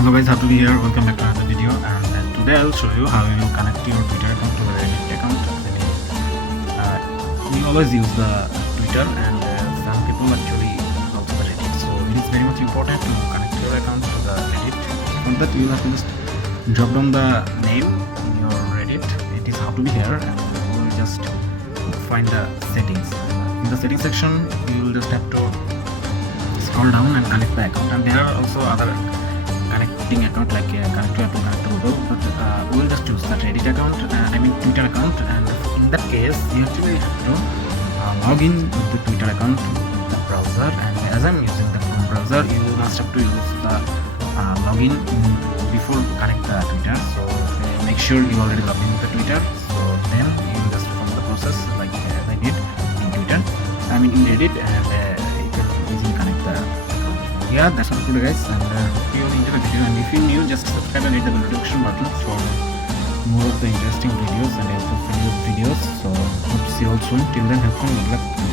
Hello guys, happy to be here. Welcome back to another video, and today I'll show you how you will connect your Twitter account to the Reddit account. We always use the Twitter, and some people actually also the Reddit. So it is very much important to connect your account to the Reddit. For that, you will have to just drop down the name in your Reddit. It is how to be here, and you will just find the settings. In the settings section, you will just have to scroll down and connect the account, and there are also other connecting account like connect to Apple, connect to Google, but we will just choose the Reddit account, Twitter account, and in that case you actually have to log in with the Twitter account to the browser, and as I'm using the Chrome browser, you must have to use the login before connect the Twitter. So make sure you already log in with the Twitter, so then you will just follow the process like as I did in Twitter, in Reddit, and you can easily connect the account. Yeah, that's all for today guys, and hope you into the video, and if you're new, just subscribe and hit the notification button for more of the interesting videos and helpful videos. So hope to see you all soon. Till then, have fun, good luck.